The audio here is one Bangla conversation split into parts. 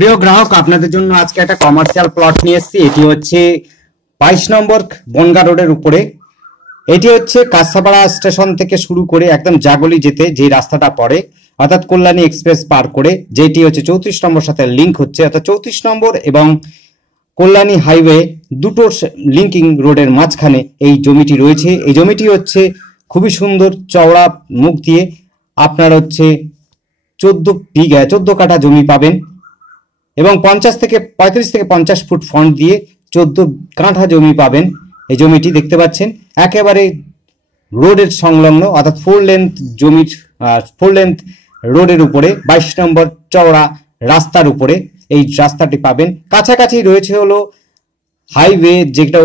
প্রিয় গ্রাহক, আপনাদের জন্য আজকে একটা কমার্শিয়াল প্লট নিয়ে এসেছি। এটি হচ্ছে 22 নম্বর বনগা রোডের উপরে। এটি হচ্ছে কাঁচাপাড়া স্টেশন থেকে শুরু করে একদম জাগলি যেতে যে রাস্তাটা পড়ে, অর্থাৎ কল্যাণী এক্সপ্রেস পার করে, যেটি হচ্ছে 34 নম্বর সাথে লিঙ্ক হচ্ছে, অর্থাৎ 34 নম্বর এবং কল্যাণী হাইওয়ে দুটো লিঙ্কিং রোডের মাঝখানে এই জমিটি রয়েছে। এই জমিটি হচ্ছে খুবই সুন্দর চওড়া মুখ দিয়ে আপনার হচ্ছে 14 কাঠা জমি পাবেন এবং 35 থেকে 50 ফুট ফ্রন্ট দিয়ে 14 কাঠা জমি পাবেন। এই জমিটি দেখতে পাচ্ছেন একেবারে রোডের সংলগ্ন, অর্থাৎ 4 লেন্থ জমির 4 লেন্থ রোডের উপরে 22 নম্বর চওড়া রাস্তার উপরে এই রাস্তাটি পাবেন। কাছাকাছি রয়েছে হলো হাইওয়ে, যেটা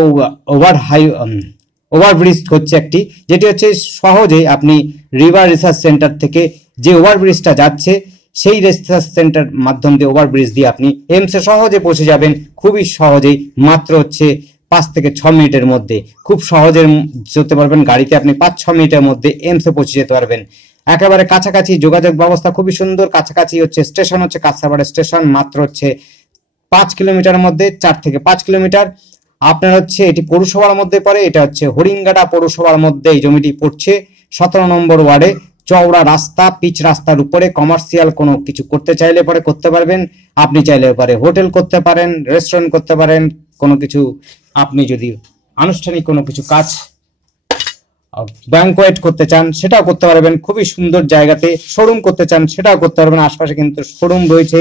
ওভারব্রিজ হচ্ছে একটি, যেটি হচ্ছে সহজে আপনি রিভার রিসার্চ সেন্টার থেকে যে ওভারব্রিজটা যাচ্ছে সেই রিসার্চ সেন্টার মাধ্যম দিয়ে ওভারব্রিজ দিয়ে আপনি এমসে সহজে পৌঁছে যাবেন, খুবই সহজেই, মাত্র হচ্ছে 5 থেকে 6 মিনিটের মধ্যে খুব সহজে যেতে পারবেন। গাড়িতে আপনি 5-6 মিনিটের মধ্যে এমসে পৌঁছে যেতে পারবেন। একেবারে কাছাকাছি যোগাযোগ ব্যবস্থা খুবই সুন্দর। কাছাকাছি হচ্ছে স্টেশন, হচ্ছে কাঁচাপাড়া স্টেশন, মাত্র হচ্ছে 5 কিলোমিটার মধ্যে, 4 থেকে 5 কিলোমিটার। আপনার হচ্ছে এটি পৌরসভার মধ্যে পড়ে, এটা হচ্ছে হরিঙ্গাটা পৌরসভার মধ্যে এই জমিটি পড়ছে। 17 নম্বর ওয়ার্ডে চওড়া রাস্তা, পিচ রাস্তার উপরে কমার্শিয়াল কোনো কিছু করতে চাইলে পরে করতে পারবেন। আপনি চাইলে পরে হোটেল করতে পারেন, রেস্টুরেন্ট করতে পারেন, কোনো কিছু আপনি যদি আনুষ্ঠানিক কোনো কিছু কাজ ব্যাংকোয়েট করতে চান সেটাও করতে পারবেন। খুবই সুন্দর জায়গাতে শোরুম করতে চান সেটাও করতে পারবেন। আশপাশে কিন্তু শোরুম রয়েছে,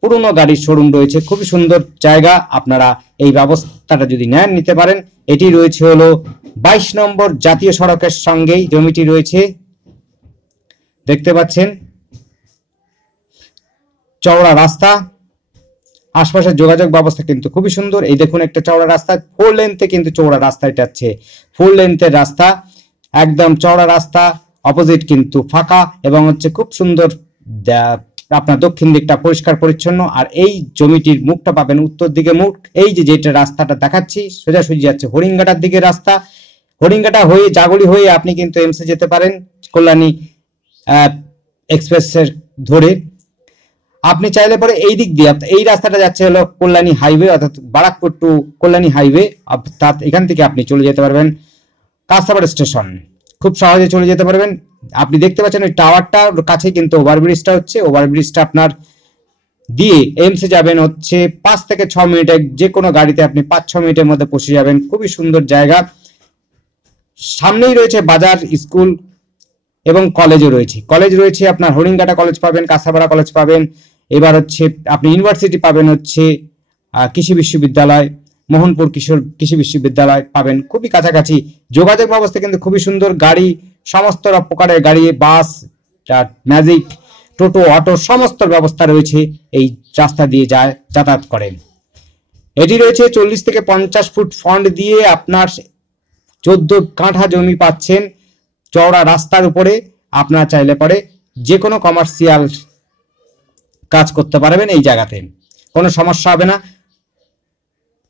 পুরনো গাড়ির শোরুম রয়েছে, খুবই সুন্দর জায়গা। আপনারা এই ব্যবস্থাটা যদি নেন নিতে পারেন। এটি রয়েছে হলো 22 নম্বর জাতীয় সড়কের সঙ্গেই জমিটি রয়েছে, দেখতে পাচ্ছেন চওড়া রাস্তা, আশপাশের যোগাযোগ ব্যবস্থা কিন্তু খুবই সুন্দর। এই দেখুন একটা চওড়া রাস্তা, 4 লেন্থে কিন্তু চওড়া রাস্তা, এটা হচ্ছে 4 লেন্থের রাস্তা, একদম চওড়া রাস্তা, অপোজিট কিন্তু ফাঁকা এবং হচ্ছে খুব সুন্দর। আপনার দক্ষিণ দিকটা পরিষ্কার পরিচ্ছন্ন। আর এই জমিটির মুখটা পাবেন উত্তর দিকে মুখ। এই যে যেটা রাস্তাটা দেখাচ্ছি সোজাসুজি যাচ্ছে হরিঙ্গাটার দিকে রাস্তা। হরিঙ্গাটা হয়ে জাগলি হয়ে আপনি কিন্তু এমসে যেতে পারেন কল্যাণী এক্সপ্রেসের ধরে। আপনি চাইলে পরে এই দিক দিয়ে এই রাস্তাটা যাচ্ছে হলো কল্যাণী হাইওয়ে, অর্থাৎ বারাকপুর টু কল্যাণী হাইওয়ে, অর্থাৎ এখান থেকে আপনি চলে যেতে পারবেন কাঁচাপাড়া স্টেশন, খুব সহজে চলে যেতে পারবেন। আপনি দেখতে পাচ্ছেন ওই টাওয়ারটার কাছে কিন্তু ওভারব্রিজটা হচ্ছে, ওভারব্রিজটা আপনার দিয়ে এমসে যাবেন হচ্ছে 5 থেকে 6 মিনিটে, যে কোনো গাড়িতে আপনি 5-6 মিনিটের মধ্যে পৌঁছে যাবেন। খুবই সুন্দর জায়গা। সামনেই রয়েছে বাজার, স্কুল এবং কলেজও রয়েছে। কলেজ রয়েছে আপনার হরিঙ্গাটা কলেজ পাবেন, কাঁচাপাড়া কলেজ পাবেন, এবার হচ্ছে আপনি ইউনিভার্সিটি পাবেন হচ্ছে কৃষি বিশ্ববিদ্যালয়, মোহনপুর কৃষি বিশ্ববিদ্যালয় পাবেন। খুবই কাছাকাছি যোগাযোগ ব্যবস্থা কিন্তু খুবই সুন্দর। গাড়ি সমস্ত প্রকারের গাড়ি, বাস, ম্যাজিক, টোটো, অটো সমস্ত ব্যবস্থা রয়েছে, এই রাস্তা দিয়ে যাতায়াত করেন। এটি রয়েছে 40 থেকে 50 ফুট ফ্রন্ট দিয়ে আপনার 14 কাঠা জমি পাচ্ছেন চওড়া রাস্তার উপরে। আপনারা চাইলে পরে যে কোনো কমার্শিয়াল কাজ করতে পারবেন এই জায়গাতে, কোনো সমস্যা হবে না।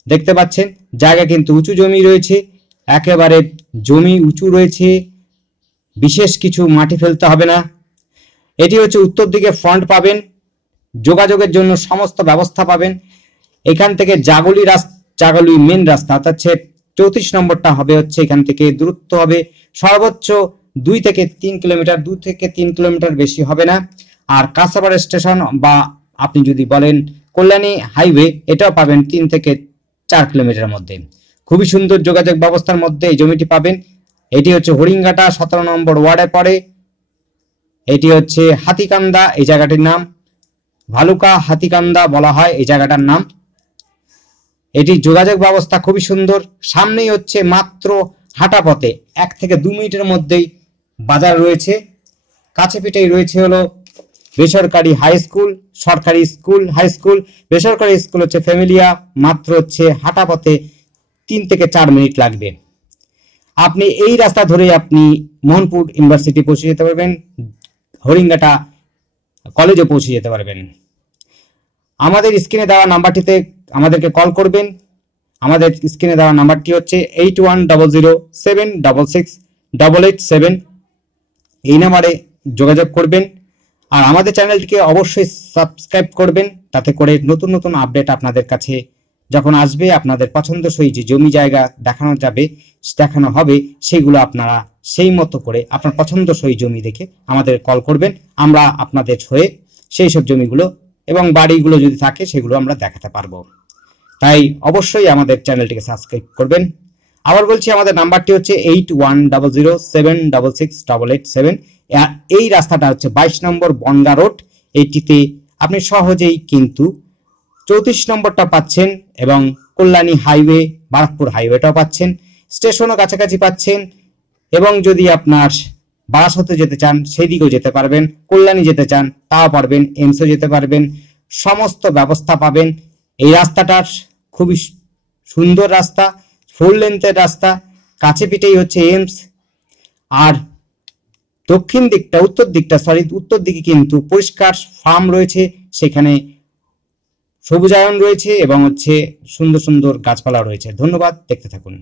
দেখতে পাচ্ছেন জায়গা কিন্তু উঁচু জমি রয়েছে, একেবারে জমি উঁচু রয়েছে, বিশেষ কিছু মাটি ফেলতে হবে না। এটি হচ্ছে উত্তর দিকে ফ্রন্ট পাবেন, যোগাযোগের জন্য সমস্ত ব্যবস্থা পাবেন। এখান থেকে জাগলি মেন রাস্তা, অর্থাৎ 34 নম্বরটা হবে হচ্ছে, এখান থেকে দূরত্ব হবে সর্বোচ্চ 2 থেকে 3 কিলোমিটার, 2 থেকে 3 কিলোমিটার বেশি হবে না। আর কাঁচাপাড়া স্টেশন বা আপনি যদি বলেন কল্যাণী হাইওয়ে, এটাও পাবেন 3 থেকে 4 কিলোমিটারের মধ্যে। খুবই সুন্দর যোগাযোগ ব্যবস্থার মধ্যে এই জমিটি পাবেন। এটি হচ্ছে হরিঙ্গাটা 17 নম্বর ওয়ার্ডে পড়ে। এটি হচ্ছে হাতিকান্দা, এই জায়গাটির নাম ভালুকা হাতিকান্দা বলা হয় এই জায়গাটার নাম। এটি যোগাযোগ ব্যবস্থা খুবই সুন্দর। সামনেই হচ্ছে মাত্র হাঁটা পথে 1 থেকে 2 মিনিটের মধ্যেই বাজার রয়েছে। কাছে পিঠেই রয়েছে হলো বেসরকারি হাই স্কুল, সরকারি স্কুল হাই স্কুল। বেসরকারি স্কুল হচ্ছে ফ্যামিলিয়া, মাত্র হচ্ছে হাঁটা পথে 3 থেকে 4 মিনিট লাগবে। আপনি এই রাস্তা ধরে আপনি মোহনপুর ইউনিভার্সিটি পৌঁছে যেতে পারবেন, হরিঙ্গাটা কলেজে পৌঁছে যেতে পারবেন। আমাদের স্ক্রিনে দেওয়া নাম্বারটিতে আমাদেরকে কল করবেন। আমাদের স্ক্রিনে দেওয়া নাম্বারটি হচ্ছে 8100766887। এই নাম্বারে যোগাযোগ করবেন। আর আমাদের চ্যানেলটিকে অবশ্যই সাবস্ক্রাইব করবেন, তাতে করে নতুন নতুন আপডেট আপনাদের কাছে যখন আসবে, আপনাদের পছন্দসই যে জমি জায়গা দেখানো হবে, সেগুলো আপনারা সেই মতো করে আপনার পছন্দসই জমি দেখে আমাদের কল করবেন। আমরা আপনাদের হয়ে সেই সব জমিগুলো এবং বাড়িগুলো যদি থাকে সেগুলো আমরা দেখাতে পারবো। তাই অবশ্যই আমাদের চ্যানেলটিকে সাবস্ক্রাইব করবেন। আবার বলছি, আমাদের নাম্বারটি হচ্ছে 8100766887। এই রাস্তাটা হচ্ছে 22 নম্বর বনগা রোড। এইটিতে আপনি সহজেই কিন্তু 34 নম্বরটা পাচ্ছেন এবং কল্যাণী হাইওয়ে, বারাকপুর হাইওয়েটাও পাচ্ছেন, স্টেশনও কাছাকাছি পাচ্ছেন। এবং যদি আপনার বারাসতে যেতে চান সেই দিকেও যেতে পারবেন, কল্যাণী যেতে চান তাও পারবেন, এমসও যেতে পারবেন, সমস্ত ব্যবস্থা পাবেন। এই রাস্তাটার খুবই সুন্দর রাস্তা, 4 লেন্থের রাস্তা, কাছে পিঠেই হচ্ছে এমস। আর উত্তর দিকে কিন্তু পরিষ্কার ফার্ম রয়েছে, সেখানে সবুজায়ন রয়েছে এবং হচ্ছে সুন্দর সুন্দর গাছপালা রয়েছে। ধন্যবাদ, দেখতে থাকুন।